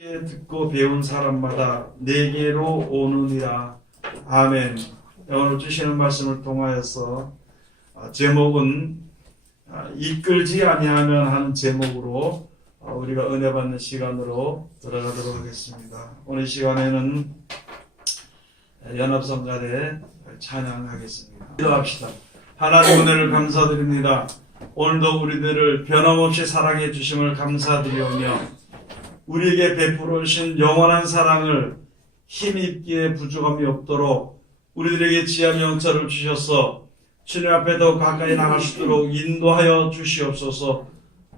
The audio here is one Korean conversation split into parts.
듣고 배운 사람마다 내게로 오느니라. 아멘. 오늘 주시는 말씀을 통하여서 제목은 이끌지 아니하면 하는 제목으로 우리가 은혜 받는 시간으로 들어가도록 하겠습니다. 오늘 시간에는 연합성가대 찬양하겠습니다. 기도합시다. 하나님 은혜를 감사드립니다. 오늘도 우리들을 변함없이 사랑해 주심을 감사드리오며 우리에게 베풀어 주신 영원한 사랑을 힘입기에 부족함이 없도록 우리들에게 지혜와 영처를 주셔서 주님 앞에 더 가까이 나갈 수 있도록 인도하여 주시옵소서.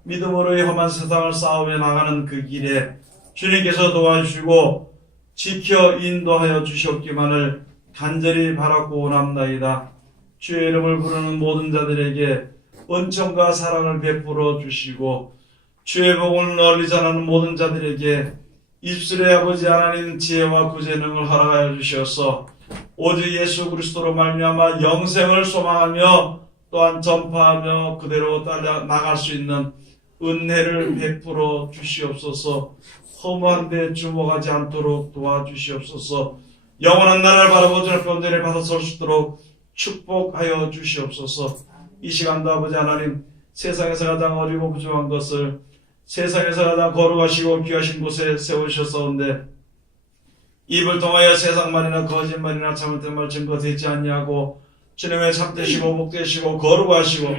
믿음으로의 험한 세상을 싸우며 나가는 그 길에 주님께서 도와주시고 지켜 인도하여 주시옵기만을 간절히 바라고 원합나이다. 주의 이름을 부르는 모든 자들에게 은총과 사랑을 베풀어 주시고 주의 복을 널리 전하는 모든 자들에게 입술의 아버지 하나님 지혜와 구제능을 허락하여 주셔서 오직 예수 그리스도로 말미암아 영생을 소망하며 또한 전파하며 그대로 따라 나갈 수 있는 은혜를 베풀어 주시옵소서. 허무한 데 주목하지 않도록 도와주시옵소서. 영원한 나라를 바라보고 주님 앞에 온전히 받아 설 수 있도록 축복하여 주시옵소서. 이 시간도 아버지 하나님 세상에서 가장 어리고 부족한 것을 세상에서 가장 거룩하시고 귀하신 곳에 세우셨사온데 입을 통하여 세상말이나 거짓말이나 잘못된 말 증거되지 아니하고 주님의 참되시고 복되시고 거룩하시고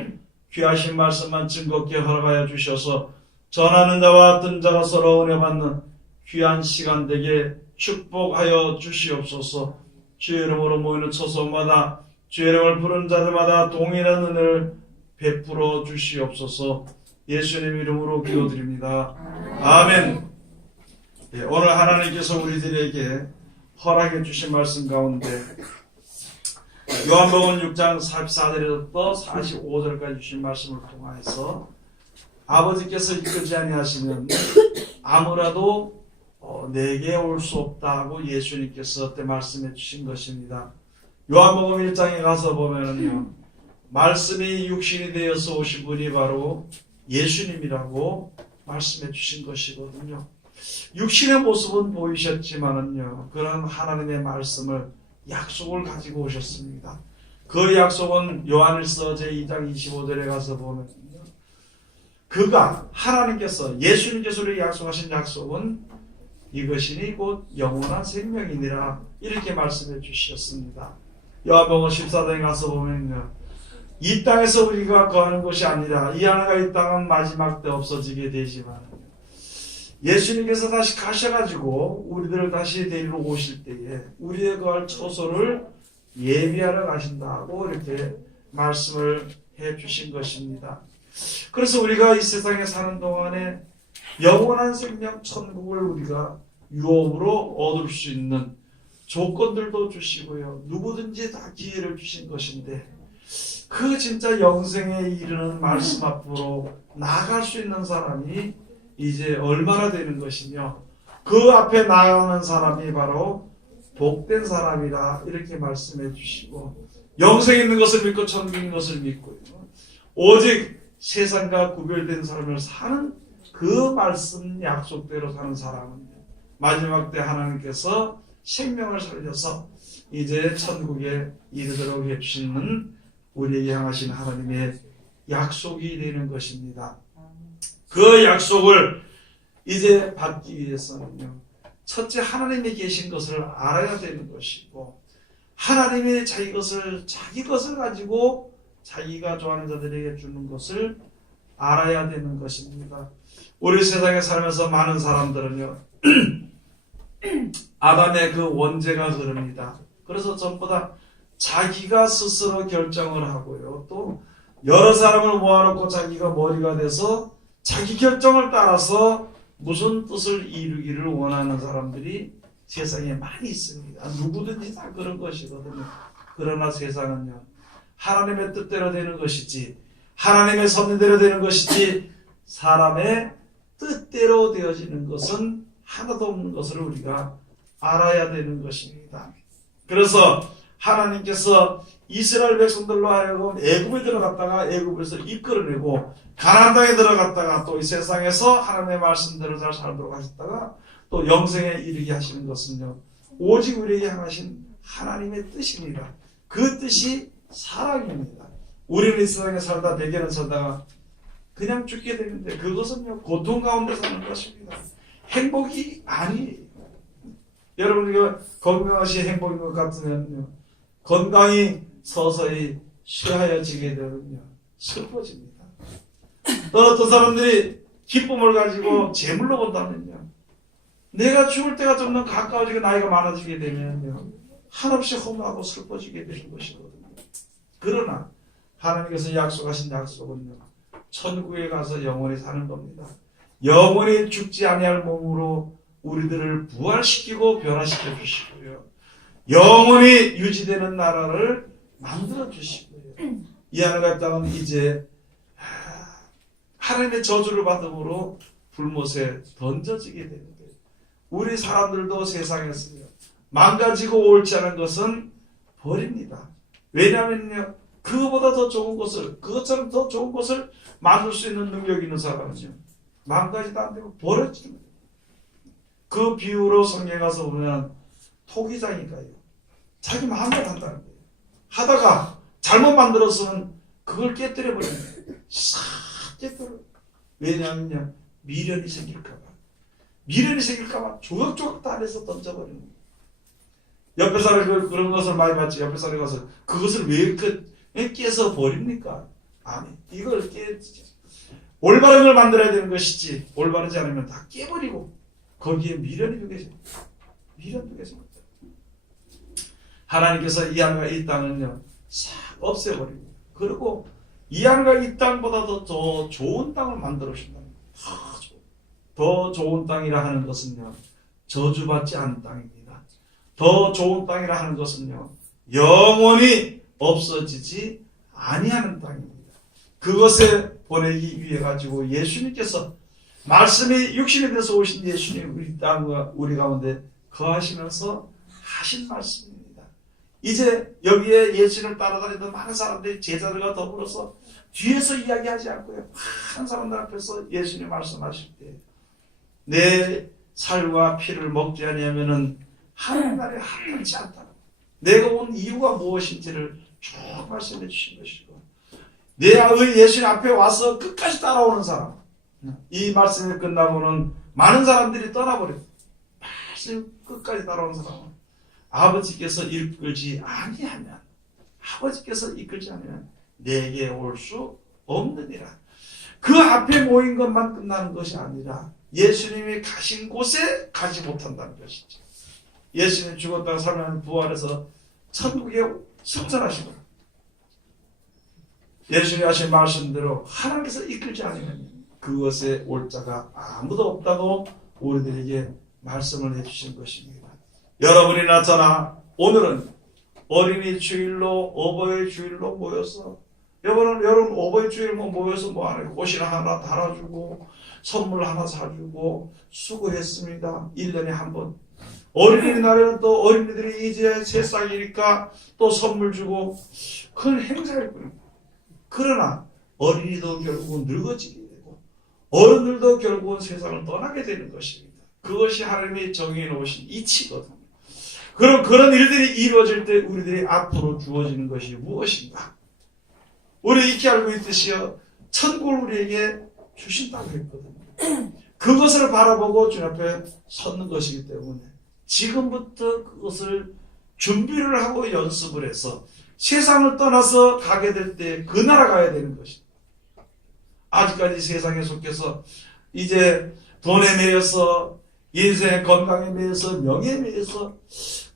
귀하신 말씀만 증거케 허락하여 주셔서 전하는 자와 듣는 자가 서로 은혜 받는 귀한 시간 되게 축복하여 주시옵소서. 주의 이름으로 모이는 초소마다 주의 이름을 부르는 자들마다 동일한 은혜를 베풀어 주시옵소서. 예수님 이름으로 기도드립니다. 아멘. 네, 오늘 하나님께서 우리들에게 허락해 주신 말씀 가운데 요한복음 6장 44절에서부터 45절까지 주신 말씀을 통하여서 아버지께서 이끌지 아니하시면 아무라도 내게 올 수 없다고 예수님께서 그때 말씀해 주신 것입니다. 요한복음 1장에 가서 보면은요, 말씀이 육신이 되어서 오신 분이 바로 예수님이라고 말씀해 주신 것이거든요. 육신의 모습은 보이셨지만은요, 그런 하나님의 말씀을 약속을 가지고 오셨습니다. 그 약속은 요한일서 제2장 25절에 가서 보면요, 그가 하나님께서 예수님께서 우리에게 약속하신 약속은 이것이니 곧 영원한 생명이니라 이렇게 말씀해 주셨습니다. 요한복음 14장에 가서 보면요, 이 땅에서 우리가 거하는 것이 아니라 이 안에가 이 땅은 마지막 때 없어지게 되지만 예수님께서 다시 가셔가지고 우리들을 다시 데리러 오실 때에 우리의 거할 처소를 예비하러 가신다고 이렇게 말씀을 해주신 것입니다. 그래서 우리가 이 세상에 사는 동안에 영원한 생명 천국을 우리가 유업으로 얻을 수 있는 조건들도 주시고요, 누구든지 다 기회를 주신 것인데 그 진짜 영생에 이르는 말씀 앞으로 나아갈 수 있는 사람이 이제 얼마나 되는 것이며 그 앞에 나아가는 사람이 바로 복된 사람이다 이렇게 말씀해 주시고 영생 있는 것을 믿고 천국 있는 것을 믿고요, 오직 세상과 구별된 삶을 사는 그 말씀 약속대로 사는 사람은 마지막 때 하나님께서 생명을 살려서 이제 천국에 이르도록 해주시는 우리에게 향하신 하나님의 약속이 되는 것입니다. 그 약속을 이제 받기 위해서는요, 첫째 하나님이 계신 것을 알아야 되는 것이고 하나님이 자기 것을 가지고 자기가 좋아하는 자들에게 주는 것을 알아야 되는 것입니다. 우리 세상에 살면서 많은 사람들은요 아담의 그 원죄가 그럽니다. 그래서 전부 다 자기가 스스로 결정을 하고요, 또 여러 사람을 모아놓고 자기가 머리가 돼서 자기 결정을 따라서 무슨 뜻을 이루기를 원하는 사람들이 세상에 많이 있습니다. 누구든지 다 그런 것이거든요. 그러나 세상은요, 하나님의 뜻대로 되는 것이지 하나님의 섭리대로 되는 것이지 사람의 뜻대로 되어지는 것은 하나도 없는 것을 우리가 알아야 되는 것입니다. 그래서 하나님께서 이스라엘 백성들로 하여금 애굽에 들어갔다가 애굽에서 이끌어내고 가나안 땅에 들어갔다가 또 이 세상에서 하나님의 말씀대로 잘 살도록 하셨다가 또 영생에 이르게 하시는 것은요, 오직 우리에게 향하신 하나님의 뜻입니다. 그 뜻이 사랑입니다. 우리는 이 세상에 살다 대개는 살다가 그냥 죽게 되는데 그것은요, 고통 가운데 사는 것입니다. 행복이 아니에요. 여러분이 건강하시 행복인 것 같으면요, 건강이 서서히 쉬어야지게 되면요, 슬퍼집니다. 또 어떤 사람들이 기쁨을 가지고 재물로 본다면요, 내가 죽을 때가 점점 가까워지고 나이가 많아지게 되면요, 한없이 허무하고 슬퍼지게 되는 것이거든요. 그러나 하나님께서 약속하신 약속은요, 천국에 가서 영원히 사는 겁니다. 영원히 죽지 아니할 몸으로 우리들을 부활시키고 변화시켜 주시고요, 영원히 유지되는 나라를 만들어 주시고요, 이 하나님의 땅은 이제 하나님의 저주를 받음으로 불못에 던져지게 되는 거예요. 우리 사람들도 세상에서요, 망가지고 옳지 않은 것은 버립니다. 왜냐하면요, 그거보다 더 좋은 것을, 그것처럼 더 좋은 것을 만들 수 있는 능력이 있는 사람은요, 망가지도 안 되고 버려지는 거예요. 그 비유로 성경에 가서 보면 토기장이가요, 자기 마음대로 한다는 거예요. 하다가 잘못 만들었으면 그걸 깨뜨려 버리는 거예요. 싹 깨뜨려. 왜냐하면요, 미련이 생길까봐. 미련이 생길까봐 조각조각 다 안에서 던져버리는 거예요. 옆에 사람이 그런 것을 많이 봤지. 옆에 사람이 가서 그것을 왜 깨서 버립니까? 아니, 이걸 올바른 걸 만들어야 되는 것이지, 올바르지 않으면 다 깨버리고 거기에 미련이 두개져. 미련 두개져. 하나님께서 이 하늘과 이 땅은요, 싹 없애버리고, 그리고 이 하늘과 이 땅보다도 더 좋은 땅을 만들어 주신다. 더 좋은 땅이라 하는 것은요, 저주받지 않은 땅입니다. 더 좋은 땅이라 하는 것은요, 영원히 없어지지 아니하는 땅입니다. 그것에 보내기 위해 가지고 예수님께서, 말씀이 육신이 돼서 오신 예수님, 우리 땅과 우리 가운데 거하시면서 하신 말씀입니다. 이제 여기에 예수님을 따라다니던 많은 사람들이 제자들과 더불어서 뒤에서 이야기하지 않고요, 많은 사람들 앞에서 예수님 말씀하실 때, 내 살과 피를 먹지 아니하면은 하나님 나라에 합당치 않다. 내가 온 이유가 무엇인지를 쭉 말씀해 주신 것이고, 내 예수님 앞에 와서 끝까지 따라오는 사람, 이 말씀이 끝나고는 많은 사람들이 떠나버려요. 말씀 끝까지 따라오는 사람은 아버지께서 이끌지 아니하면, 아버지께서 이끌지 않으면 내게 올 수 없느니라. 그 앞에 모인 것만 끝나는 것이 아니라 예수님이 가신 곳에 가지 못한다는 것이죠. 예수님 죽었다가 살아난 부활해서 천국에 승천하시고, 예수님이 하신 말씀대로 하나님께서 이끌지 않으면 그것에 올 자가 아무도 없다고 우리들에게 말씀을 해주신 것입니다. 여러분이 나타나 오늘은 어린이 주일로, 어버이 주일로 모여서, 여러분 어버이 주일 모여서 뭐하는, 꽃이나 하나 달아주고 선물 하나 사주고 수고했습니다. 1년에 한 번. 어린이날에는 또 어린이들이 이제 새싹이니까 또 선물 주고, 그건 행사일 뿐입니다. 그러나 어린이도 결국은 늙어지게 되고 어른들도 결국은 세상을 떠나게 되는 것입니다. 그것이 하나님이 정해 놓으신 이치거든요. 그럼 그런 일들이 이루어질 때 우리들이 앞으로 주어지는 것이 무엇인가? 우리 익히 알고 있듯이요, 천국을 우리에게 주신다고 했거든요. 그것을 바라보고 주님 앞에 섰는 것이기 때문에 지금부터 그것을 준비를 하고 연습을 해서 세상을 떠나서 가게 될 때 그 나라 가야 되는 것입니다. 아직까지 세상에 속해서 이제 돈에 매여서, 인생의 건강에 매여서, 명예에 매여서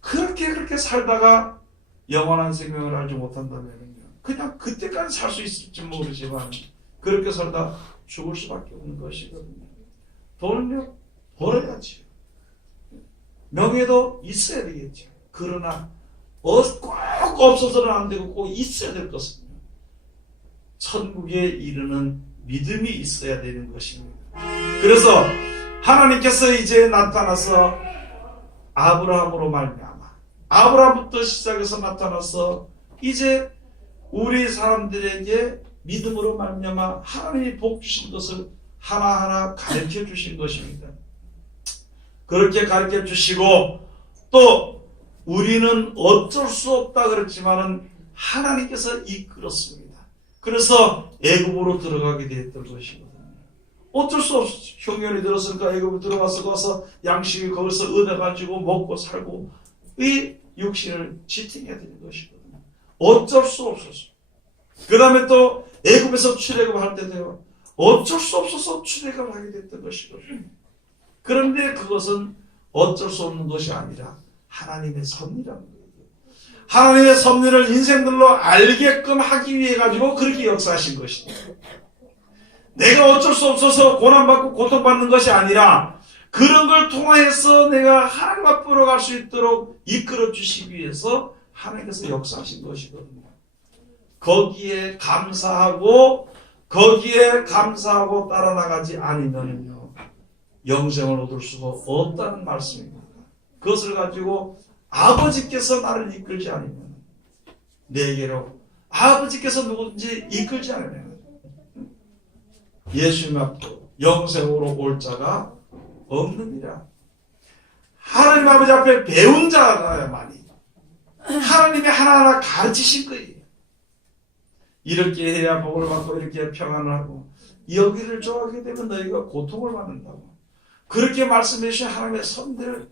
그렇게 살다가 영원한 생명을 알지 못한다면 그냥 그때까지 살 수 있을지 모르지만 그렇게 살다 죽을 수밖에 없는 것이거든요. 돈은요, 벌어야지요. 명예도 있어야 되겠죠. 그러나 꼭 없어서는 안 되고 꼭 있어야 될 것은요, 천국에 이르는 믿음이 있어야 되는 것입니다. 그래서 하나님께서 이제 나타나서 아브라함으로 말미암아, 아브라함부터 시작해서 나타나서 이제 우리 사람들에게 믿음으로 말미암아 하나님이 복 주신 것을 하나하나 가르쳐 주신 것입니다. 그렇게 가르쳐 주시고 또 우리는 어쩔 수 없다 그랬지만은 하나님께서 이끌었습니다. 그래서 애굽으로 들어가게 되었던 것이거든요. 어쩔 수 없어. 흉년이 들었으니까 애굽에 들어가서 가서 양식을 거기서 얻어가지고 먹고 살고 이 육신을 지탱해야 되는 것이거든요. 어쩔 수 없어서. 그 다음에 또 애굽에서 출애굽할 때도요. 어쩔 수 없어서 출애굽을 하게 됐던 것이거든요. 그런데 그것은 어쩔 수 없는 것이 아니라 하나님의 섭리라는 거예요. 하나님의 섭리를 인생들로 알게끔 하기 위해 가지고 그렇게 역사하신 것입니다. 내가 어쩔 수 없어서 고난받고 고통받는 것이 아니라 그런 걸 통해서 내가 하나님 앞으로 갈 수 있도록 이끌어 주시기 위해서 하나님께서 역사하신 것이거든요. 거기에 감사하고 따라 나가지 않으면요 영생을 얻을 수가 없다는 말씀입니다. 그것을 가지고 아버지께서 나를 이끌지 않으면 내게로 아버지께서 누구든지 이끌지 않으면 예수님 앞으로 영생으로 올 자가 없느니라. 하나님 아버지 앞에 배운 자가야만이 하나님이 하나하나 가르치신 거예요. 이렇게 해야 복을 받고 이렇게 평안을 하고 여기를 좋아하게 되면 너희가 고통을 받는다고. 그렇게 말씀해 주신 하나님의 선대를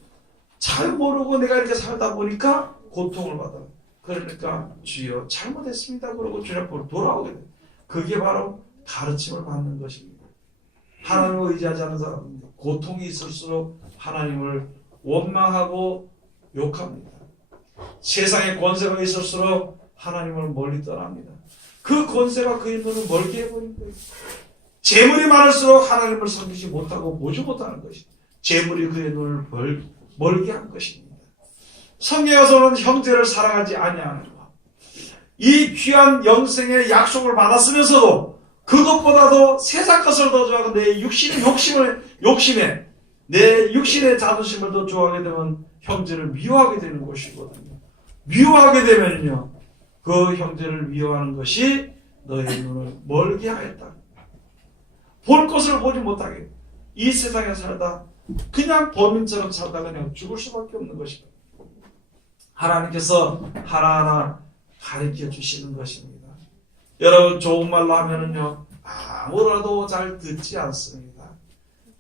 잘 모르고 내가 이렇게 살다 보니까 고통을 받아. 그러니까 주여 잘못했습니다. 그러고 주님 앞으로 돌아오게 돼. 그게 바로 가르침을 받는 것입니다. 하나님을 의지하지 않는 사람은 고통이 있을수록 하나님을 원망하고 욕합니다. 세상에 권세가 있을수록 하나님을 멀리 떠납니다. 그 권세가 그의 눈을 멀게 해버린 거예요. 재물이 많을수록 하나님을 섬기지 못하고 보지 못하는 것입니다. 재물이 그의 눈을 멀게 한 것입니다. 성경에서는 형제를 사랑하지 아니하는 것. 이 귀한 영생의 약속을 받았으면서도 그것보다도 세상 것을 더 좋아하고 내 육신의 욕심에 내 육신의 자존심을 더 좋아하게 되면 형제를 미워하게 되는 것이거든요. 미워하게 되면요 그 형제를 미워하는 것이 너의 눈을 멀게 하였다. 볼 것을 보지 못하게 이 세상에 살다 그냥 범인처럼 살다 그냥 죽을 수밖에 없는 것이다. 하나님께서 하나하나 가르쳐 주시는 것입니다. 여러분 좋은 말로 하면은요 아무라도 잘 듣지 않습니다.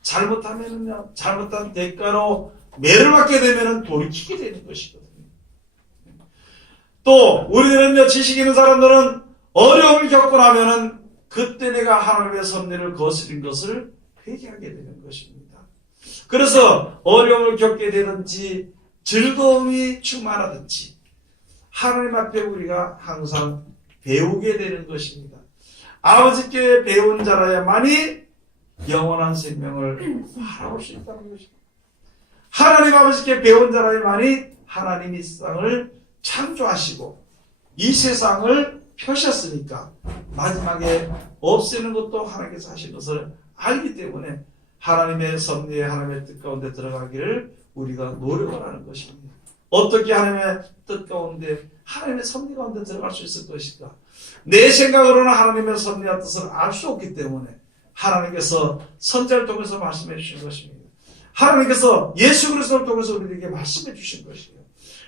잘못하면은요 잘못한 대가로 매를 받게 되면은 돌이키게 되는 것이거든요. 또 우리는요 지식 있는 사람들은 어려움을 겪고 나면은 그때 내가 하나님의 섭리를 거스린 것을 회개하게 되는 것입니다. 그래서 어려움을 겪게 되든지 즐거움이 충만하든지 하나님 앞에 우리가 항상 배우게 되는 것입니다. 아버지께 배운 자라야만이 영원한 생명을 바라볼 수 있다는 것입니다. 하나님 아버지께 배운 자라야만이 하나님이 세상을 창조하시고 이 세상을 펴셨으니까 마지막에 없애는 것도 하나님께서 하신 것을 알기 때문에 하나님의 섭리에 하나님의 뜻 가운데 들어가기를 우리가 노력을 하는 것입니다. 어떻게 하나님의 뜻 가운데 하나님의 섭리 가운데 들어갈 수 있을 것일까? 내 생각으로는 하나님의 섭리와 뜻을 알 수 없기 때문에 하나님께서 선자를 통해서 말씀해 주신 것입니다. 하나님께서 예수 그리스도를 통해서 우리에게 말씀해 주신 것이에요.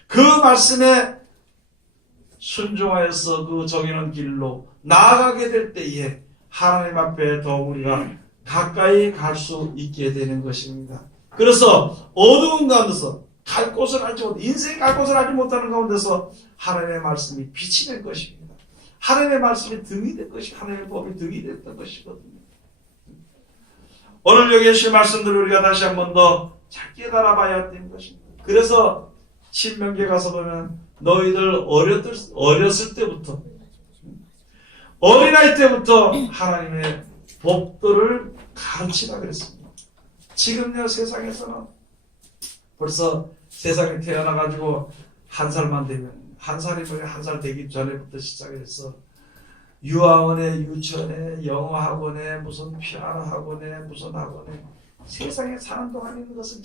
그 말씀에 순종하여서 그 정해놓은 길로 나아가게 될 때에 하나님 앞에 더 우리가 가까이 갈 수 있게 되는 것입니다. 그래서 어두운 가운데서 갈 곳을 알지 못, 인생이 갈 곳을 알지 못하는 가운데서 하나님의 말씀이 빛이 될 것입니다. 하나님의 말씀이 등이 될 것이, 하나님의 법이 등이 됐던 것이거든요. 오늘 여기 주신 말씀들을 우리가 다시 한 번 더 잘 깨달아 봐야 되는 것입니다. 그래서 신명기에 가서 보면 너희들 어렸을 때부터 어린아이 때부터 하나님의 법들을 가르치라 그랬습니다. 지금요 세상에서는 벌써 세상에 태어나가지고 한 살만 되면 한 살 되기 전에부터 시작해서 유아원에 유치원에 영어학원에 무슨 피아노 학원에 무슨 학원에 세상에 사는 동안 있는 것은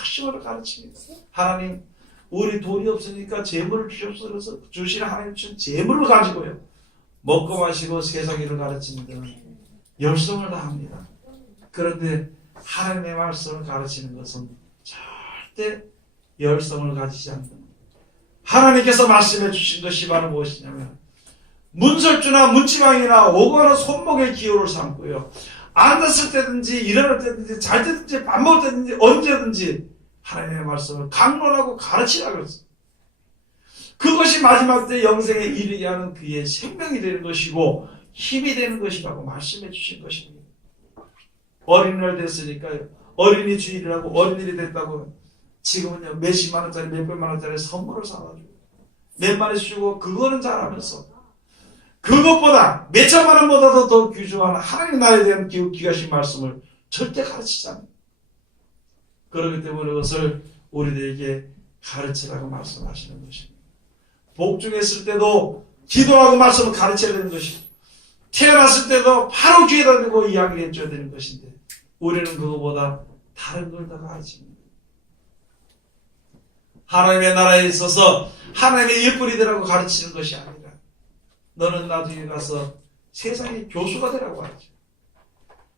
열심으로 가르칩니다. 하나님 우리 돈이 없으니까 재물을 주시옵소서. 주시는 하나님 주신 재물을 가지고요 먹고 마시고 세상 일을 가르치는 데는 열성을 다합니다. 그런데 하나님의 말씀을 가르치는 것은 절대 열성을 가지지 않는, 하나님께서 말씀해 주신 것이 바로 무엇이냐면 문설주나 문지방이나 오거나 손목의 기호를 삼고요, 앉았을 때든지 일어날 때든지 잘 때든지 밥 먹을 때든지 언제든지 하나님의 말씀을 강론하고 가르치라 그랬어요. 그것이 마지막 때 영생에 이르게 하는 그의 생명이 되는 것이고 힘이 되는 것이라고 말씀해 주신 것입니다. 어린이날 됐으니까요, 어린이 주일이라고 어린이들이 됐다고 지금은요 몇십만 원짜리 몇백만 원짜리 선물을 사가지고 몇만 원씩 주고 그거는 잘하면서 그것보다 몇천만 원보다도 더 귀중한 하나님 나라에 대한 귀하신 말씀을 절대 가르치지 않아요. 그렇기 때문에 그것을 우리들에게 가르치라고 말씀하시는 것입니다. 복중했을 때도 기도하고 말씀을 가르쳐야 되는 것이고 태어났을 때도 바로 귀에다 대고 이야기를 해줘야 되는 것인데 우리는 그거보다 다른 걸 더 가르칩니다. 하나님의 나라에 있어서 하나님의 일꾼이 되라고 가르치는 것이 아니라 너는 나중에 가서 세상의 교수가 되라고 가르쳐.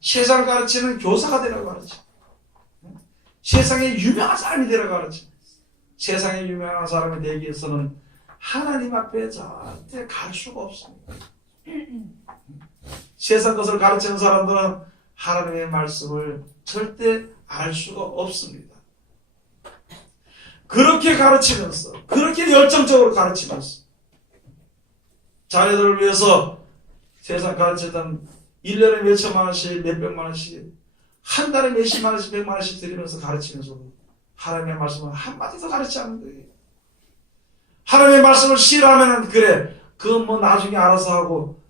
세상 가르치는 교사가 되라고 가르쳐. 세상에 유명한 사람이 되라고 가르쳐. 세상에 유명한 사람이 되기 위해서는 하나님 앞에 절대 갈 수가 없습니다. 세상 것을 가르치는 사람들은 하나님의 말씀을 절대 알 수가 없습니다. 그렇게 가르치면서, 그렇게 열정적으로 가르치면서 자녀들을 위해서 세상 가르치던 1년에 몇천만 원씩, 몇백만 원씩, 한 달에 몇십만 원씩, 백만 원씩 드리면서 가르치면서도 하나님의 말씀을 한마디도 가르치지 않는 거예요. 하나님의 말씀을 싫어하면 그래, 그건 뭐 나중에 알아서 하고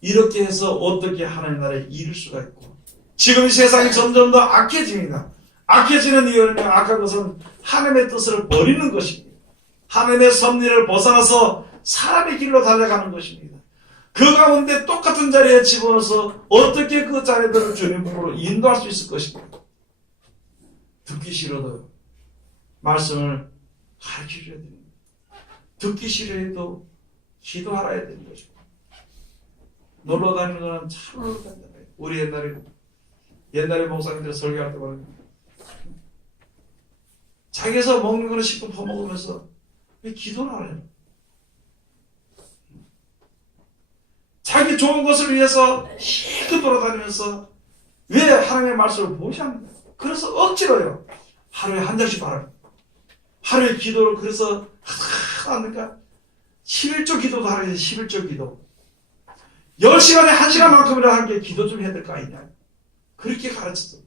이렇게 해서 어떻게 하나님 나라에 이룰 수가 있고 지금 세상이 점점 더 악해집니다. 악해지는 이유는 악한 것은 하나님의 뜻을 버리는 것입니다. 하나님의 섭리를 벗어나서 사람의 길로 달려가는 것입니다. 그 가운데 똑같은 자리에 집어넣어서 어떻게 그 자녀들을 주님 품으로 인도할 수 있을 것입니까? 듣기 싫어도 말씀을 가르쳐줘야 됩니다. 듣기 싫어해도 기도하라 해야 되는 것입니다. 놀러 다니는 거는 참 놀러 다니잖아요. 우리 옛날에 목사님들 설교할 때 말합니다. 자기에서 먹는 거는 실컷 퍼먹으면서 왜 기도를 안 해요? 자기 좋은 것을 위해서 실컷 돌아다니면서 왜 하나님의 말씀을 무시합니까? 그래서 억지로요. 하루에 한 장씩 바라요. 하루에 기도를 그래서 하니까 11조 기도도 하루에 11조 기도. 10시간에 1시간만큼이라 한 게 기도 좀 해야 될 거 아니냐. 그렇게 가르쳤어.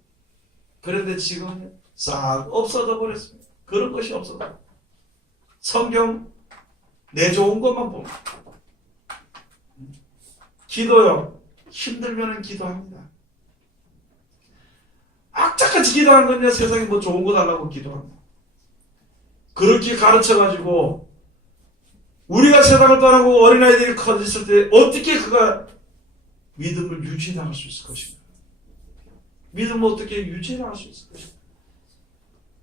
그런데 지금은 싹 없어져 버렸습니다. 그런 것이 없어져. 성경 내 좋은 것만 봅니다. 기도요. 힘들면은 기도합니다. 악착같이 기도하는 건요. 세상에 뭐 좋은 거 달라고 기도합니다. 그렇게 가르쳐가지고 우리가 세상을 떠나고 어린아이들이 커졌을 때 어떻게 그가 믿음을 유지해 나갈 수 있을 것인가? 믿음을 어떻게 유지해 나갈 수 있을 것인가?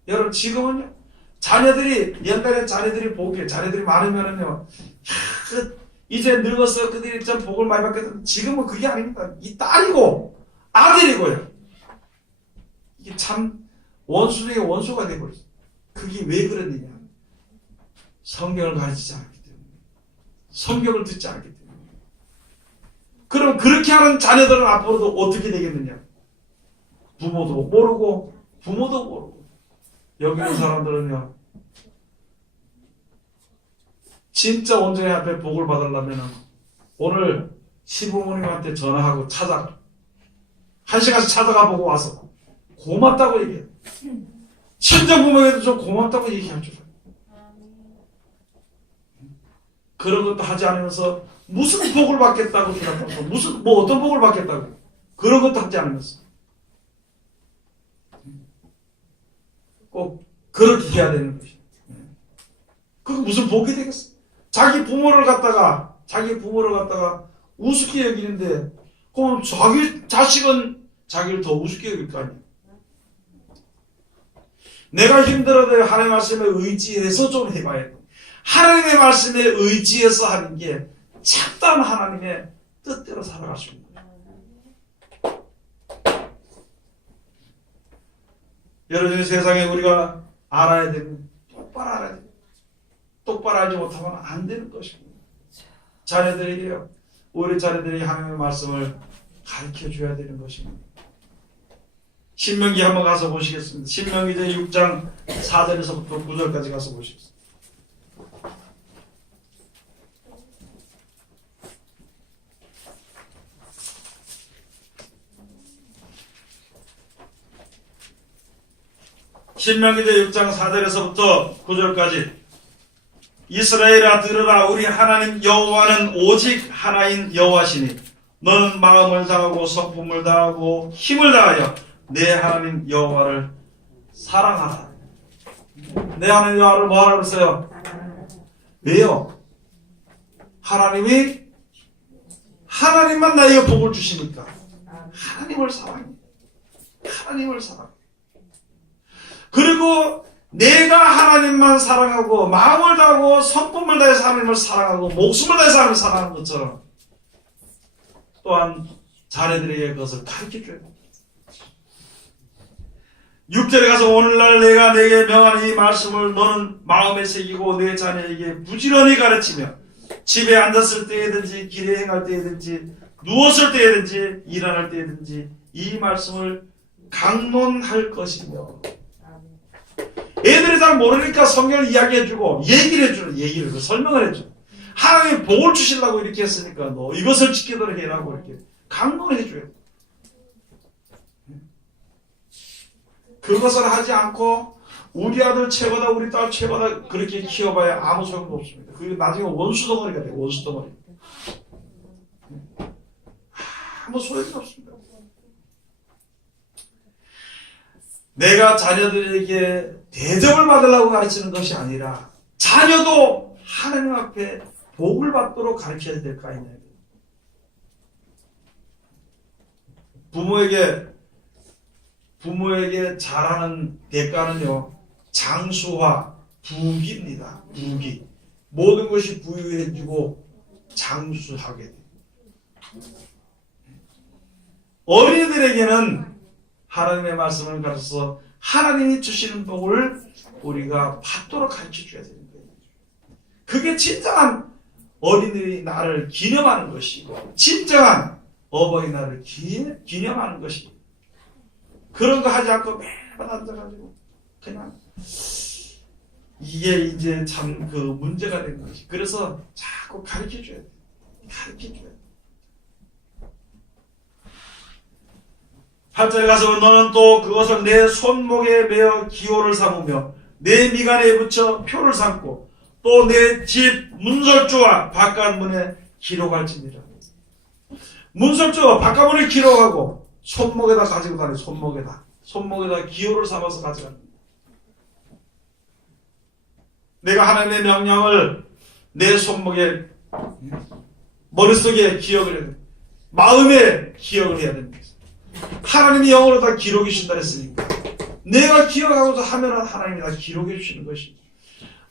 여러분 지금은요. 자녀들이 옛날에 자녀들이 복이 자녀들이 많으면은요. 이제 늙어서 그들이 좀 복을 많이 받거든. 지금은 그게 아닙니다. 이 딸이고 아들이고요. 이게 참 원수 중에 원수가 되어버렸어요. 그게 왜 그랬느냐? 성경을 가르치지 않기 때문에. 성경을 듣지 않기 때문에. 그럼 그렇게 하는 자녀들은 앞으로도 어떻게 되겠느냐? 부모도 모르고 부모도 모르고 여기 있는 사람들은요. 진짜 온전히 앞에 복을 받으려면 오늘 시부모님한테 전화하고 찾아 1시간씩 찾아가 보고 와서 고맙다고 얘기해요. 친정부모에도 좀 고맙다고 얘기할 줄 알아요. 그런 것도 하지 않으면서 무슨 복을 받겠다고 생각하면서 무슨 뭐 어떤 복을 받겠다고 그런 것도 하지 않으면서 꼭 그렇게 해야 되는 것이에요. 그거 무슨 복이 되겠어? 자기 부모를 갖다가 우습게 여기는데 그럼 자기 자식은 자기를 더 우습게 여길 거 아니에요. 내가 힘들어도 하나님의 말씀에 의지해서 좀 해봐야 돼. 하나님의 말씀에 의지해서 하는 게 참다운 하나님의 뜻대로 살아갈 수 있는 거예요. 여러분 세상에 우리가 알아야 되는, 똑바로 알아야 돼. 똑바로 알지 못하면 안 되는 것입니다. 자녀들에게요. 우리 자녀들에게 하나님의 말씀을 가르쳐 줘야 되는 것입니다. 신명기 한번 가서 보시겠습니다. 신명기 제 6장 4절에서부터 9절까지 가서 보시겠습니다. 신명기 제 6장 4절에서부터 9절까지 이스라엘아 들으라 우리 하나님 여호와는 오직 하나인 여호와시니 너는 마음을 다하고 성품을 다하고 힘을 다하여 내 하나님 여호와를 사랑하라. 내 하나님 여호와를 뭐하라 그랬어요? 왜요? 하나님만 나에게 복을 주시니까 하나님을 사랑해. 하나님을 사랑해. 그리고 내가 하나님만 사랑하고 마음을 다하고 성품을 다해서 하나님을 사랑하고 목숨을 다해서 하나님을 사랑하는 것처럼 또한 자녀들에게 그것을 가르쳐줘야 됩니다. 6절에 가서 오늘날 내가 내게 명하는 이 말씀을 너는 마음에 새기고 내 자녀에게 부지런히 가르치며 집에 앉았을 때에든지 길에 행할 때에든지 누웠을 때에든지 일어날 때에든지 이 말씀을 강론할 것이며 애들이 잘 모르니까 성경을 이야기해주고 얘기를 설명을 해줘. 하나님이 복을 주시려고 이렇게 했으니까 너 이것을 지키도록 해라고 이렇게 강론을 해줘요. 그것을 하지 않고 우리 아들 최고다 우리 딸 최고다 그렇게 키워봐야 아무 소용도 없습니다. 그리고 나중에 원수덩어리가 돼요. 원수덩어리. 아무 소용이 없습니다. 내가 자녀들에게 대접을 받으려고 가르치는 것이 아니라 자녀도 하나님 앞에 복을 받도록 가르쳐야 될 거 아니냐. 부모에게 잘하는 대가는요, 장수와 부귀입니다. 부귀. 모든 것이 부유해지고 장수하게 돼요. 어린이들에게는 하나님의 말씀을 가르쳐서 하나님이 주시는 복을 우리가 받도록 가르쳐줘야 되는 거예요. 그게 진정한 어린이날을 기념하는 것이고 진정한 어버이날을 기념하는 것입니다. 그런 거 하지 않고 매번 앉아가지고 그냥 이게 이제 참 그 문제가 된 것이. 그래서 자꾸 가르쳐줘야 돼. 가르쳐줘야 돼. 8절에 가서 너는 또 그것을 내 손목에 매어 기호를 삼으며 내 미간에 붙여 표를 삼고 또 내 집 문설주와 바깥문에 기록할지니라. 문설주와 바깥문에 기록하고 손목에다 가지고 다니. 손목에다 기호를 삼아서 가져갑니다. 내가 하나님의 명령을 내 손목에 머릿속에 기억을 해야 됩니다. 마음에 기억을 해야 됩니다. 하나님이 영어로 다 기록해 주신다 했으니까 내가 기억하고도 하면 하나님이 다 기록해 주시는 것입니다.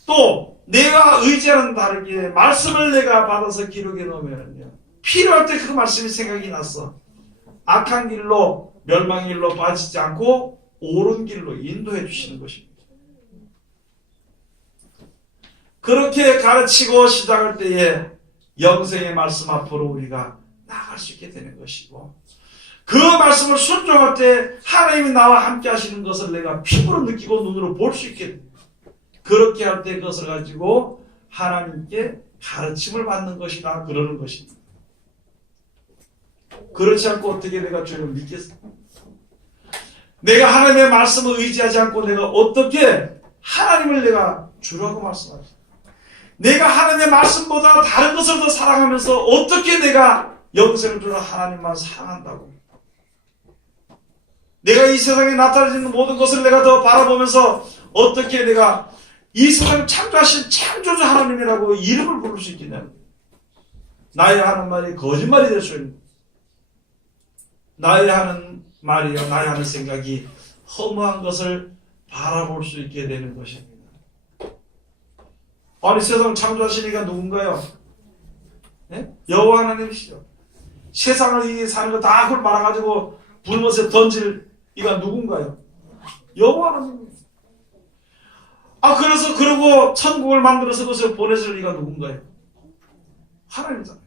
또 내가 의지하는 다르게 말씀을 내가 받아서 기록해 놓으면요 필요할 때 그 말씀이 생각이 나서 악한 길로 멸망 길로 빠지지 않고 옳은 길로 인도해 주시는 것입니다. 그렇게 가르치고 시작할 때에 영생의 말씀 앞으로 우리가 나갈 수 있게 되는 것이고 그 말씀을 순종할 때 하나님이 나와 함께 하시는 것을 내가 피부로 느끼고 눈으로 볼 수 있게 됩니다. 그렇게 할 때 그것을 가지고 하나님께 가르침을 받는 것이다 그러는 것입니다. 그렇지 않고 어떻게 내가 주님을 믿겠어? 내가 하나님의 말씀을 의지하지 않고 내가 어떻게 하나님을 내가 주라고 말씀하지? 내가 하나님의 말씀보다 다른 것을 더 사랑하면서 어떻게 내가 영생을 주는 하나님만 사랑한다고? 내가 이 세상에 나타나는 모든 것을 내가 더 바라보면서 어떻게 내가 이 세상을 창조하신 창조주 하나님이라고 이름을 부를 수 있겠냐? 나의 하는 말이 거짓말이 될 수 있는 나의 하는 말이요 나의 하는 생각이 허무한 것을 바라볼 수 있게 되는 것입니다. 아니 세상을 창조하시니까 누군가요? 네? 여호와 하나님이시죠. 세상을 이 사는 거 다 그걸 말아가지고 불못에 던질 이가 누군가요? 여호와 하나님. 그리고 천국을 만들어서 그것을 보내줄 리가 누군가요? 하나님이잖아요.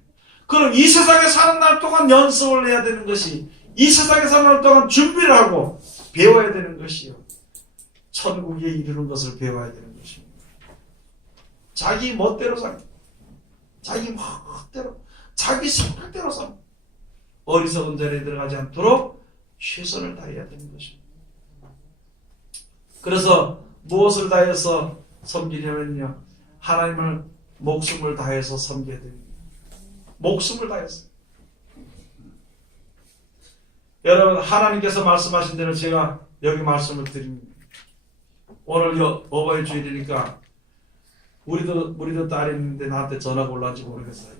그럼 이 세상에 사는 날 동안 연습을 해야 되는 것이, 이 세상에 사는 날 동안 준비를 하고 배워야 되는 것이요, 천국에 이르는 것을 배워야 되는 것입니다. 자기 멋대로 살, 자기 멋대로, 자기 생각대로 살, 어리석은 자리에 들어가지 않도록 최선을 다해야 되는 것입니다. 그래서 무엇을 다해서 섬기냐면요, 하나님을 목숨을 다해서 섬겨야 됩니다. 목숨을 다해서. 여러분, 하나님께서 말씀하신 대로 제가 여기 말씀을 드립니다. 오늘 어버이 주일이니까 우리도 딸이 있는데 나한테 전화가 올라온지 모르겠어요.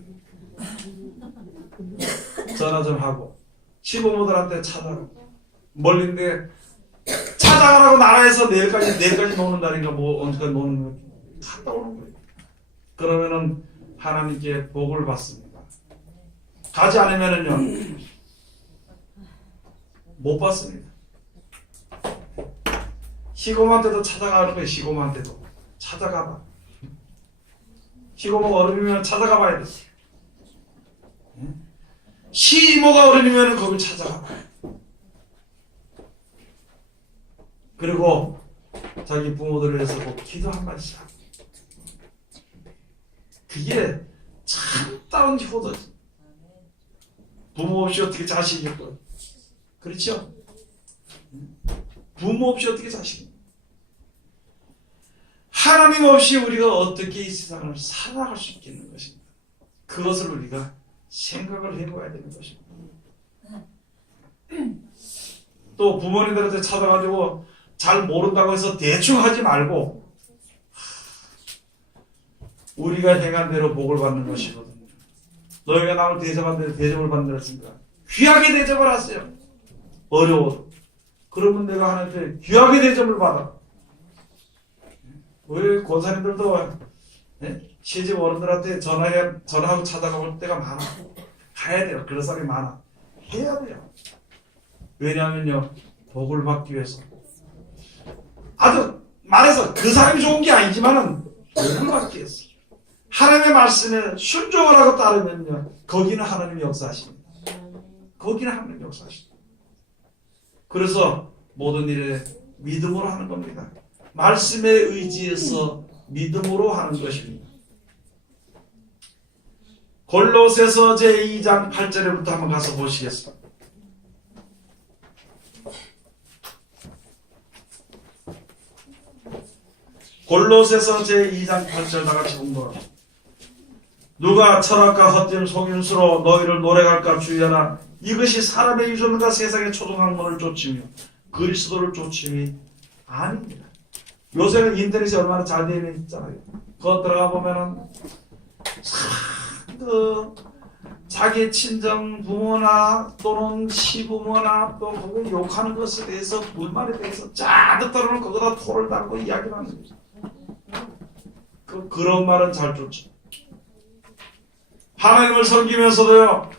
전화 좀 하고, 시부모들한테 찾아가고, 멀린데 찾아가라고 나라에서 내일까지 노는 날인가 뭐 언제까지 노는 거 갔다 오는 거예요. 그러면은 하나님께 복을 받습니다. 가지 않으면은요 못 받습니다. 시고모한테도 찾아가는 거예요. 시고모한테도 찾아가봐. 시고모가 어른이면 찾아가 봐야 돼. 시이모가 어른이면 거길 찾아가. 그리고 자기 부모들을 위해서 꼭 기도 한마디씩 하고. 그게 참다운 효도지. 부모 없이 어떻게 자식이 있고, 그렇죠? 부모 없이 어떻게 자식이, 하나님 없이 우리가 어떻게 이 세상을 살아갈 수 있겠는 것입니다. 그것을 우리가 생각을 해봐야 되는 것입니다. 또 부모님들한테 찾아가지고 잘 모른다고 해서 대충 하지 말고 우리가 행한 대로 복을 받는 것이거든요. 너희가 남을 대접한 대로 대접을 받는다 했으니까 귀하게 대접을 하세요. 어려워도. 그러면 내가 하나님께 귀하게 대접을 받아. 우리 권사님들도 시집 어른들한테 전화하고 찾아가볼 때가 많아. 가야 돼요. 그런 사람이 많아. 해야 돼요. 왜냐하면요, 복을 받기 위해서. 아주 말해서 그 사람이 좋은 게 아니지만은 복을 받기 위해서. 하나님의 말씀에 순종을 하고 따르면요, 거기는 하나님의 역사하십니다. 거기는 하나님의 역사하십니다. 그래서 모든 일에 믿음으로 하는 겁니다. 말씀에 의지해서 믿음으로 하는 것입니다. 골로새서 제2장 8절부터 한번 가서 보시겠습니다. 골로새서 제2장 8절 다같이 공부합니다. 누가 철학과 헛된 속임수로 너희를 노래할까 주의하라. 이것이 사람의 유전과 세상의 초등학문을 쫓으며 그리스도를 쫓음이 아닙니다. 요새는 인터넷이 얼마나 잘 되어 있잖아요. 그거 들어가 보면은 자기 친정 부모나 또는 시부모나 또 거기 욕하는 것에 대해서 불만에 대해서 짜득 떨어놓고 거기다 토를 달고 이야기를 하는 거죠. 그런 말은 잘 좋죠. 하나님을 섬기면서도요,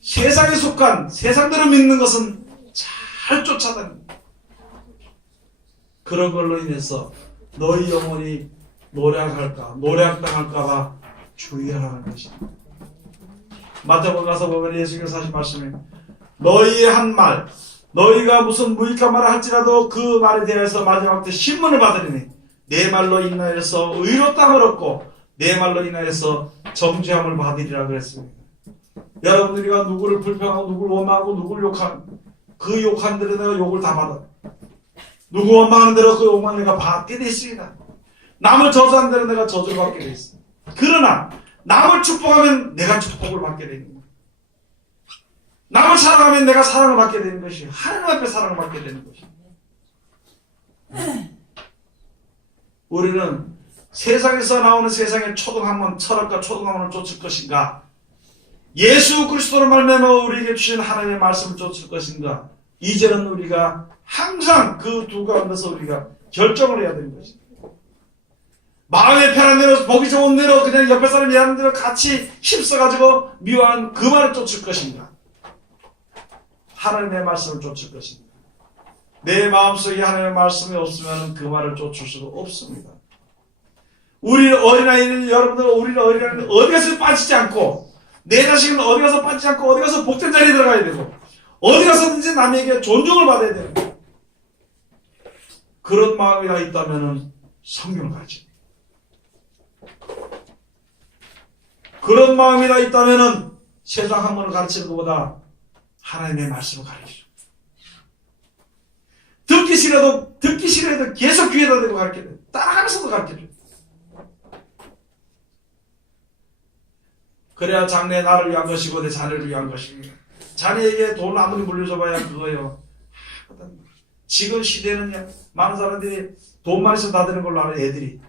세상에 속한 세상대로 믿는 것은 잘 쫓아다닙니다. 그런 걸로 인해서 너희 영혼이 노략당할까봐 주의하라는 것입니다. 마태복음 가서 보면 예수께서 하신 말씀이 너희의 한 말, 너희가 무슨 무익한 말을 할지라도 그 말에 대해서 마지막 때 신문을 받으리니 내 말로 인하여서 의롭다함을 얻고 내 말로 인하여서 정죄함을 받으리라 그랬습니다. 여러분들이가 누구를 불평하고 누구를 원망하고 누구를 욕하는 그 욕한 대로 내가 욕을 다 받아. 누구 원망하는 대로 그 욕만 내가 받게 돼 있습니다. 남을 저주하는 대로 내가 저주를 받게 돼 있습니다. 그러나 남을 축복하면 내가 축복을 받게 되는 거예요. 남을 사랑하면 내가 사랑을 받게 되는 것이에요. 하나님 앞에 사랑을 받게 되는 것이에요. 우리는 세상에서 나오는 세상의 초등학문, 철학과 초등학문을 쫓을 것인가? 예수 그리스도로 말미암아 우리에게 주신 하나님의 말씀을 쫓을 것인가? 이제는 우리가 항상 그 두 가운데서 우리가 결정을 해야 되는 것입니다. 마음에 편한 대로, 보기 좋은 대로, 그냥 옆에 사람 얘기하는 대로 같이 힘써가지고 미워하는 그 말을 쫓을 것인가? 하나님의 말씀을 쫓을 것인가? 내 마음속에 하나님의 말씀이 없으면 그 말을 쫓을 수가 없습니다. 우리 어린아이는, 여러분들, 우리 어린아이는 어디 가서 빠지지 않고, 내 자식은 어디 가서 빠지지 않고, 어디 가서 복된 자리에 들어가야 되고, 어디 가서든지 남에게 존중을 받아야 되고, 그런 마음이 다 있다면 성경을 가르칩니다. 그런 마음이 다 있다면 세상 학문을 가르치는 것보다 하나님의 말씀을 가르치죠. 듣기 싫어도 계속 귀에다 대고 가르쳐줘요. 따라가면서도 가르쳐줘요. 그래야 장래 나를 위한 것이고 내 자녀를 위한 것이고, 자녀에게 돈을 아무리 물려줘봐야 그거예요. 지금 시대는요, 많은 사람들이 돈만 있으면 다 되는 걸로 알아요. 애들이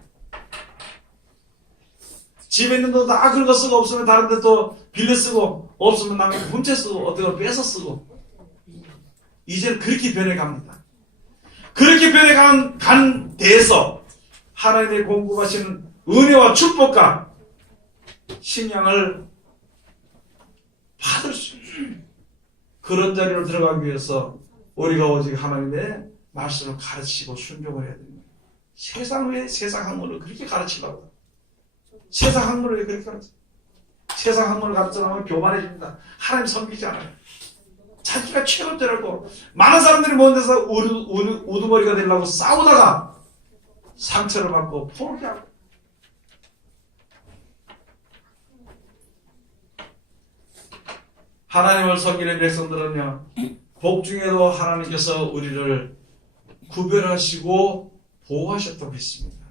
집에 있는 돈 다 긁어 쓰고, 없으면 다른 데 또 빌려 쓰고, 없으면 남의 훔쳐 쓰고, 어떻게 뺏어 쓰고. 이제는 그렇게 변해갑니다. 그렇게 변해간 데에서 하나님의 공급하시는 은혜와 축복과 신앙을 받을 수 있는 그런 자리로 들어가기 위해서 우리가 오직 하나님의 말씀을 가르치고 순종을 해야 됩니다. 세상 학문을 그렇게 가르치려고 해요. 세상 학문을 왜 그렇게 가르쳐? 세상 학문을 가르치려면 교만해집니다. 하나님 섬기지 않아요. 자기가 최고인 줄 알고, 많은 사람들이 먼 데서 우두머리가 되려고 싸우다가 상처를 받고 포기하고. 하나님을 섬기는 백성들은요, 복 중에도 하나님께서 우리를 구별하시고 보호하셨다고 했습니다.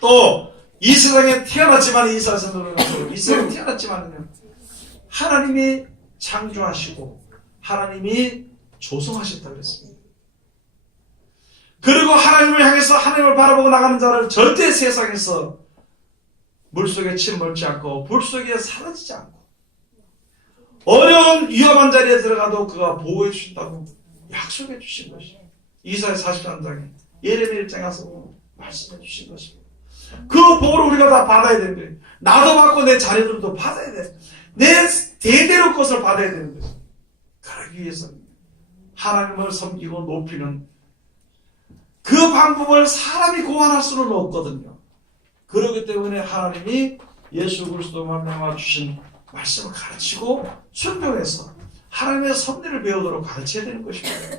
또 이 세상에 태어났지만, 이 세상에 태어났지만요, 하나님이 창조하시고 하나님이 조성하셨다고 했습니다. 그리고 하나님을 향해서 하나님을 바라보고 나가는 자를 절대 세상에서 물속에 침몰치 않고 불속에 사라지지 않고 어려운 위험한 자리에 들어가도 그가 보호해 주신다고 약속해 주신 것이에요. 이사야 43장에 예레미야 1장에 가서 말씀해 주신 것입니다. 그 복을 우리가 다 받아야 되는 거예요. 나도 받고 내 자녀들도 받아야 돼. 내 대대로 것을 받아야 되는 거죠. 그러기 위해서는 하나님을 섬기고 높이는 그 방법을 사람이 고안할 수는 없거든요. 그렇기 때문에 하나님이 예수 그리스도 말미암아 주신 말씀을 가르치고 순종해서 하나님의 섭리를 배우도록 가르쳐야 되는 것입니다.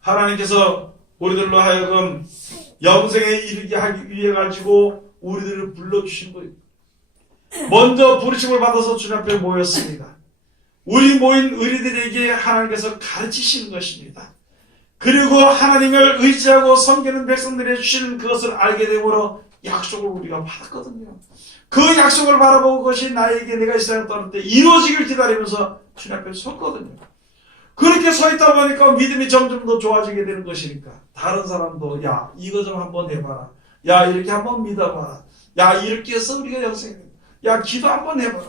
하나님께서 우리들로 하여금 영생에 이르게 하기 위해 가지고 우리들을 불러주신 거예요. 먼저 부르심을 받아서 주님 앞에 모였습니다. 우리 모인 의리들에게 하나님께서 가르치시는 것입니다. 그리고 하나님을 의지하고 섬기는 백성들이 주시는 그것을 알게 되므로 약속을 우리가 받았거든요. 그 약속을 바라보고 그것이 나에게 내가 이 세상을 떠날 때 이루어지길 기다리면서 주님 앞에 섰거든요. 그렇게 서 있다 보니까 믿음이 점점 더 좋아지게 되는 것이니까 다른 사람도 야 이거 좀 한번 해봐라. 야 이렇게 한번 믿어봐라. 야 이렇게 해서 우리가 영생이 된다. 야 기도 한번 해봐라.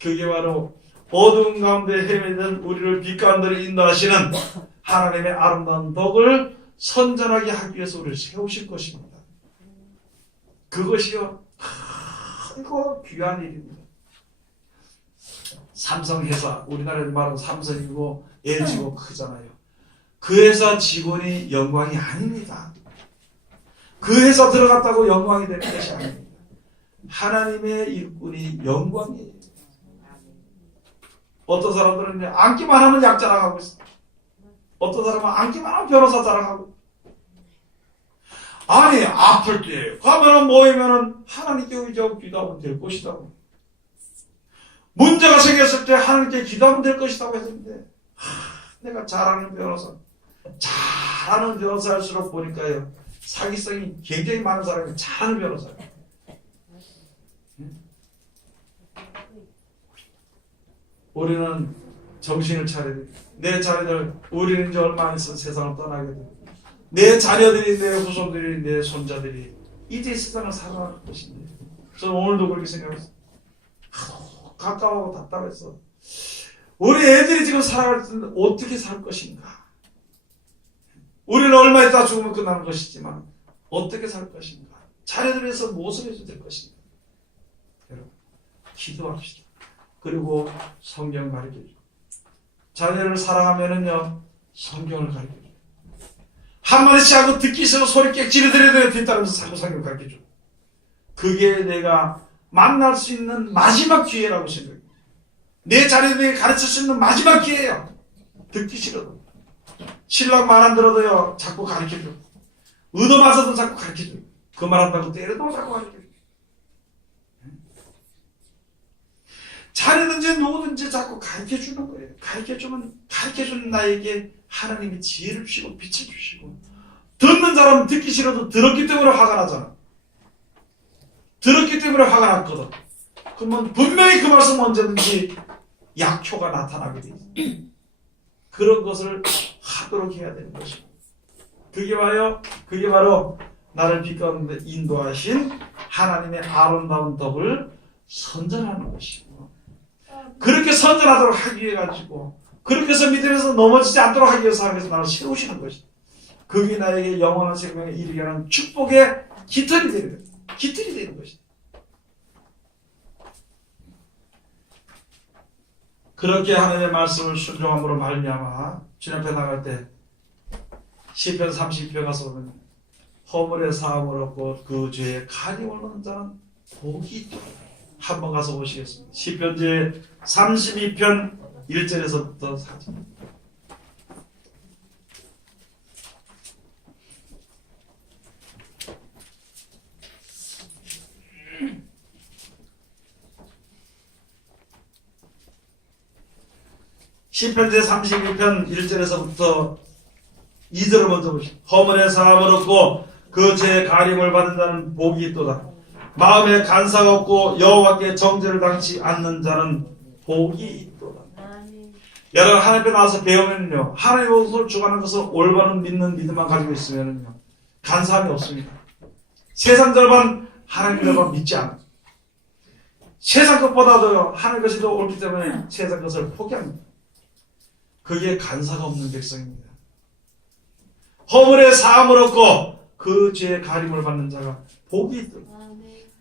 그게 바로 어두운 가운데 헤매는 우리를 빛 가운데로 인도하시는 하나님의 아름다운 덕을 선전하게 하기 위해서 우리를 세우실 것입니다. 그것이요 크고 귀한 일입니다. 삼성회사, 우리나라에 말하면 삼성이고 LG고 크잖아요. 그 회사 직원이 영광이 아닙니다. 그 회사 들어갔다고 영광이 되는 것이 아닙니다. 하나님의 일꾼이 영광이에요. 어떤 사람들은 앉기만 하면 약 자랑하고 있어요. 어떤 사람은 앉기만 하면 변호사 자랑하고. 아니 아플 때 가면은 모이면은 하나님께 의지하고 기도하면 될 것이다. 문제가 생겼을 때 하나님께 기도하면 될 것이라고 했는데 내가 잘하는 변호사일수록 보니까요 사기성이 굉장히 많은 사람이 잘하는 변호사예요. 우리는 정신을 차려야 돼. 내 자녀들, 우리는 이제 얼마 안 있으면 세상을 떠나게 돼. 내 자녀들이, 내 후손들이, 내 손자들이 이제 세상을 살아갈 것인데 저는 오늘도 그렇게 생각했어요. 가까워하고 답답했어. 우리 애들이 지금 살아갈 텐데 어떻게 살 것인가? 우리는 얼마 있다 죽으면 끝나는 것이지만 어떻게 살 것인가? 자녀들을 위해서 무엇을 해줘야 될 것인가? 여러분 기도합시다. 그리고 성경 가르쳐줘. 자녀를 사랑하면은요 성경을 가르쳐줘. 한마디씩 하고 듣기 싫어 소리 꽥 지르더라도 돼. 뒤따르면서 자꾸 성경 가르쳐줘. 그게 내가 만날 수 있는 마지막 기회라고 생각해. 내 자리에 내가 가르칠 수 있는 마지막 기회예요. 듣기 싫어도. 신랑 말 안 들어도요, 자꾸 가르쳐줘. 얻어맞아도 자꾸 가르쳐줘. 그 말 한다고 때려도 자꾸 가르쳐줘. 자녀든지 누구든지 자꾸 가르쳐주는 거예요. 가르쳐주는 나에게 하나님이 지혜를 주시고 빛을 주시고, 듣는 사람은 듣기 싫어도 들었기 때문에 화가 나잖아. 들었기 때문에 화가 났거든. 그러면 분명히 그 말씀 언제든지 약효가 나타나게 돼 있어. 그런 것을 하도록 해야 되는 것이고, 그게 바로 나를 빛 가운데 인도하신 하나님의 아름다운 덕을 선전하는 것이고, 그렇게 선전하도록 하기 위해 가지고, 그렇게 해서 믿음에서 넘어지지 않도록 하기 위해서 하나님께서 나를 세우시는 것이다. 그게 나에게 영원한 생명에 이르게 하는 축복의 깃털이 되는 거예요. 깃털이 되는 것이다. 그렇게 하나님의 말씀을 순종함으로 말미암아 주님 앞에 나갈 때 시편 30편 가서 보면 허물의 사함을 얻고 그 죄에 간이을 넣는 자는 복이 있도록. 한번 가서 보시겠습니다. 시편제 32편 1절에서부터 4절. 시편제 32편 1절에서부터 2절을 먼저 보시죠. 허물의 사함을 얻고 그 죄의 가림을 받은 자는 복이 있도다. 마음에 간사가 없고 여호와께 정죄를 당치 않는 자는 복이 있도다. 여러분 하나님 앞에 나와서 배우면요, 하나님의 것을 주관하는 것을 올바른 믿는 믿음만 가지고 있으면요, 간사함이 없습니다. 세상 절반 하나님 절반 믿지 않아요. 세상 것보다도요, 하나님 것이 더 옳기 때문에 세상 것을 포기합니다. 그게 간사가 없는 백성입니다. 허물의 사함을 얻고 그 죄의 가림을 받는 자가 복이 있도다.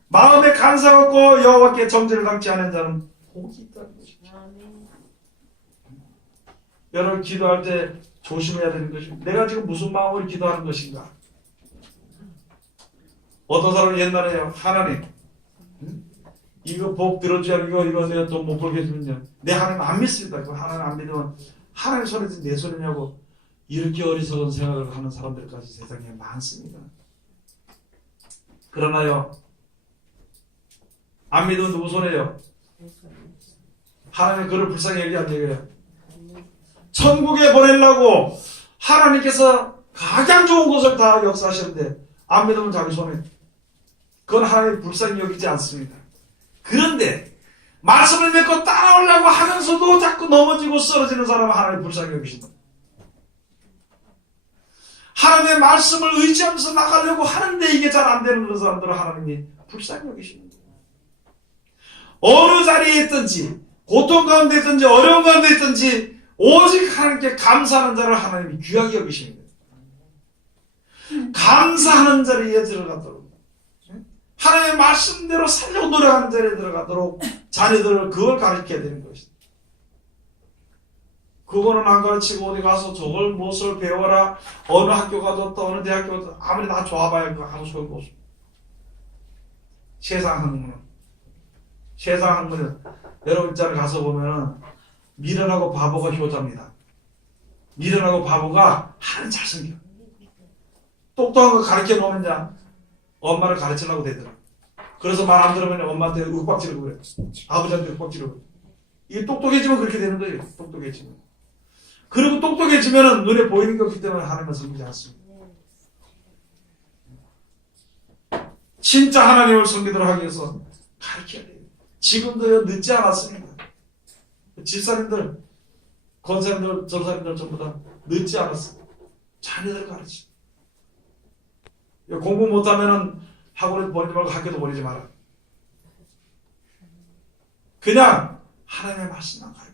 마음에 간사가 없고 여호와께 정죄를 당치 않은 자는 복이 있다는 것입니다. 여러분 기도할 때 조심해야 되는 것입니다. 내가 지금 무슨 마음으로 기도하는 것인가? 어떤 사람은 옛날에요, 하나님 이거 복 들어줘야 이거 내가 돈 못 벌게 해주면요, 내 하나님 안 믿습니다. 그 하나님 안 믿으면 하나님 소리지 내 소리냐고 이렇게 어리석은 생각을 하는 사람들까지 세상에 많습니다. 그러나요, 안 믿으면 누구 손해요? 하나님 그를 불쌍히 여기지 않게요. 천국에 보내려고 하나님께서 가장 좋은 것을 다 역사하셨는데 안 믿으면 자기 손해. 그건 하나님 불쌍히 여기지 않습니다. 그런데 말씀을 믿고 따라오려고 하면서도 자꾸 넘어지고 쓰러지는 사람은 하나님 불쌍히 여기신다. 하나님의 말씀을 의지하면서 나가려고 하는데 이게 잘 안 되는 그런 사람들은 하나님이 불쌍히 여기십니다. 어느 자리에 있든지 고통 가운데 있든지 어려운 가운데 있든지 오직 하나님께 감사하는 자를 하나님이 귀하게 여기십니다. 감사하는 자리에 들어가도록, 하나님의 말씀대로 살려고 노력하는 자리에 들어가도록 자녀들을 그걸 가르쳐야 되는 것이다. 그거는 안 가르치고 어디 가서 저걸 무엇을 배워라, 어느 학교 가도 또 어느 대학교 가도 아무리 다 좋아봐야 그거 아무 소용도 없습니다. 세상 학문은 여러분 입장에 가서 보면은 미련하고 바보가 효자입니다. 미련하고 바보가 하는 잘생겨. 똑똑한 거 가르쳐 놓으면 엄마를 가르치려고 되더라. 그래서 말 안 들으면 엄마한테 윽박지르고 그래. 아버지한테 윽박지르고. 이게 똑똑해지면 그렇게 되는 거예요. 똑똑해지면. 그리고 똑똑해지면 눈에 보이는 게 없기 때문에 하나님을 섬기지 않습니다. 진짜 하나님을 섬기도록 하기 위해서 가르쳐야 돼요. 지금도 늦지 않았습니다. 집사님들, 권사님들, 전사님들 전부 다 늦지 않았습니다. 자녀들 가르치. 공부 못하면은 학원에 보내지 말고 학교도 보내지 마라. 그냥 하나님의 말씀만 가르쳐요.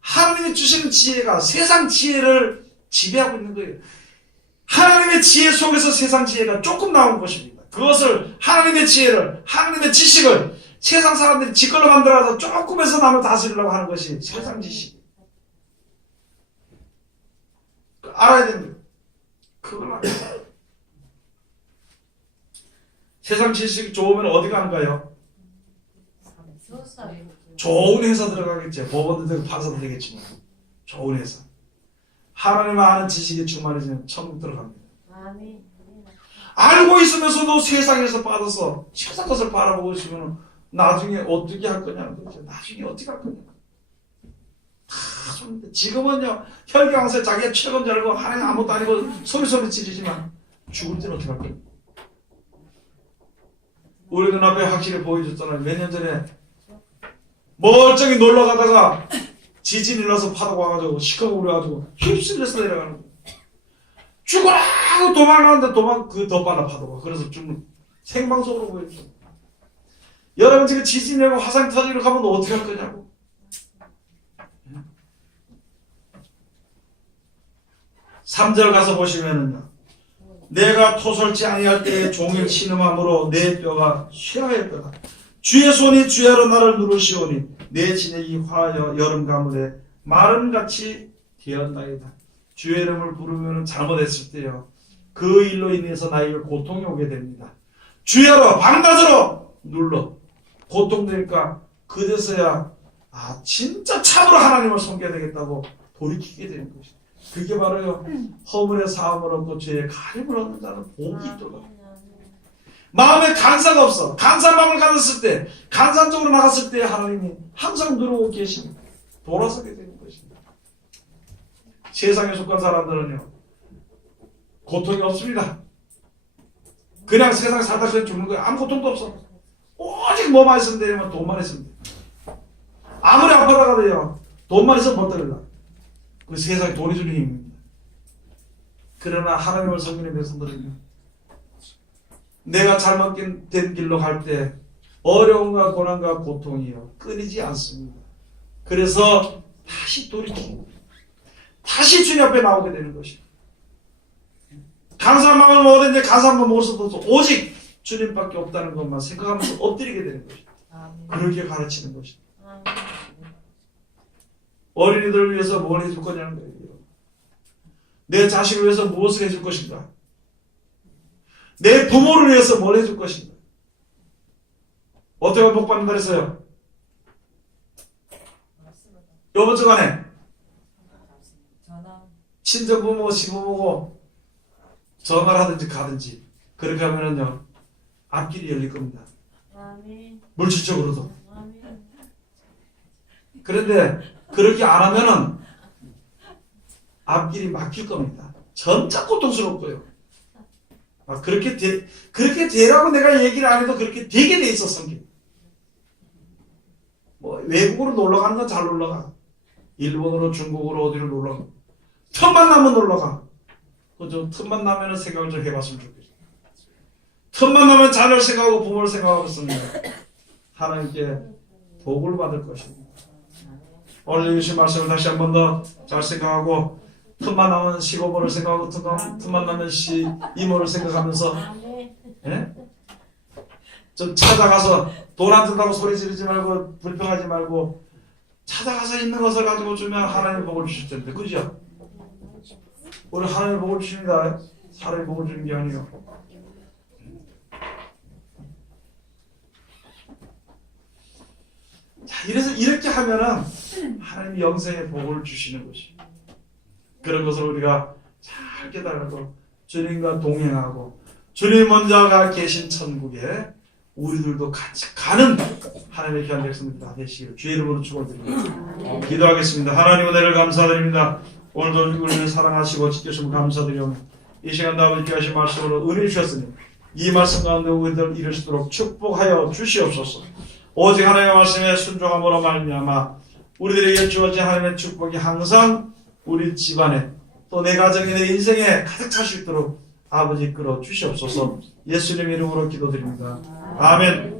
하나님이 주시는 지혜가 세상 지혜를 지배하고 있는 거예요. 하나님의 지혜 속에서 세상 지혜가 조금 나온 것입니다. 그것을 하나님의 지혜를, 하나님의 지식을 세상 사람들이 지걸로 만들어서 조금에서 남을 다스리려고 하는 것이 세상 지식. 알아야 됩니다. 그걸 납니다. 세상 지식이 좋으면 어디 가는가요? 좋은 회사 들어가겠죠. 법원도 되고 판사도 되겠지만 좋은 회사. 하나님 아는 지식이 충만해지면 천국 들어갑니다. 알고 있으면서도 세상에서 받아서 세상 것을 바라보고 있으면 나중에 어떻게 할 거냐는 거죠. 나중에 어떻게 할 거냐. 다 손인데 지금은요 혈기왕사에 자기가 최고인 줄 알고 하나님 아무것도 아니고 소리소리 지르지만 죽을 때는 어떻게 할 거냐. 우리 눈앞에 확실히 보여줬잖아요. 몇 년 전에 멀쩡히 놀러 가다가 지진이 나서 파도가 와가지고 시커멓게 울어가지고 휩쓸려서 내려가는 거예요. 죽어라! 도망가는데 그 더 빨라 파도가. 그래서 죽는 생방송으로 보여줘. 여러분 지금 지진이 나고 화산이 터지러 가면 어떻게 할 거냐고. 3절 가서 보시면은요. 내가 토설지 아니할 때에 종일 신음함으로 내 뼈가 쇠하였도다. 주의 손이 주야로 나를 누르시오니 내 진액이 화하여 여름 가물에 마름같이 되었나이다. 주의 이름을 부르면 잘못했을 때요. 그 일로 인해서 나에게 고통이 오게 됩니다. 주야로 방낮으로 눌러 고통되니까 그제서야 진짜 참으로 하나님을 섬겨야 되겠다고 돌이키게 되는 것이다. 그게 바로요. 허물의 사함을 얻고 죄의 가림을 얻는 자는 복이 있도다. 마음에 간사가 없어. 간사한 마음을 가졌을 때, 간사한 쪽으로 나갔을 때 하나님이 항상 누르고 계십니다. 돌아서게 되는 것입니다. 세상에 속한 사람들은요. 고통이 없습니다. 그냥 세상 살다 그냥 죽는 거예요. 아무 고통도 없어. 오직 뭐만 있으면 되면 돈만 있으면 돼. 아무리 아파다가 돼요. 돈만 있으면 벌떡일라. 그 세상에 돈이 주는 힘입니다. 그러나 하나님을 섬기는 백성들은요. 내가 잘못된 길로 갈 때 어려움과 고난과 고통이요. 끊이지 않습니다. 그래서 다시 돌이키고 다시 주님 앞에 나오게 되는 것입니다. 간사한 마음을 먹었는데 간사한 거 먹을 수도 없어. 오직 주님밖에 없다는 것만 생각하면서 엎드리게 되는 것입니다. 그렇게 가르치는 것입니다. 어린이들을 위해서 뭘 해줄 거냐는 거예요. 내 자식을 위해서 무엇을 해줄 것인가? 내 부모를 위해서 뭘 해줄 것인가? 어떻게 복 받는다 그랬어요? 요번 주간에 친정 부모, 시부모고 전화를 하든지 가든지 그렇게 하면은요 앞길이 열릴 겁니다. 물질적으로도. 그런데 그렇게 안 하면은 앞길이 막힐 겁니다. 점차 고통스럽고요. 그렇게 되라고 내가 얘기를 안 해도 그렇게 되게 돼 있어, 성경. 외국으로 놀러 가는 건 잘 놀러 가. 일본으로, 중국으로 어디로 놀러 가. 틈만 나면 놀러 가. 그죠? 틈만 나면은 생각을 좀 해봤으면 좋겠어요. 틈만 나면 자녀를 생각하고 부모를 생각하고 있습니다. 하나님께 복을 받을 것입니다. 오늘 주신 말씀을 다시 한 번 더 잘 생각하고 틈만 나면 시고모를 생각하고 틈만 나면 이모를 생각하면서 예? 좀 찾아가서 돈 안 든다고 소리 지르지 말고 불평하지 말고 찾아가서 있는 것을 가지고 주면 하나님의 복을 주실 텐데 그죠? 우리 하나님의 복을 주십니다. 사람의 복을 주는 게 아니에요. 자, 이렇게 하면은 하나님이 영생의 복을 주시는 것입니다. 그런 것을 우리가 잘 깨달고 주님과 동행하고 주님 먼저가 계신 천국에 우리들도 같이 가는 하나님의 귀한 백성들이 다 되시기를 주의 이름으로 축원드립니다. 기도하겠습니다. 하나님 은혜를 감사드립니다. 오늘도 우리를 사랑하시고 지켜주시면 감사드리오며 이 시간도 아버지께 하신 말씀으로 은혜 주셨으니 이 말씀 가운데 우리들 이룰 수 있도록 축복하여 주시옵소서. 오직 하나님의 말씀에 순종함으로 말미암아 우리들에게 주어진 하나님의 축복이 항상 우리 집안에 또 내 가정이 내 인생에 가득 찰 수 있도록 아버지 이끌어 주시옵소서. 예수님 이름으로 기도드립니다. 아멘.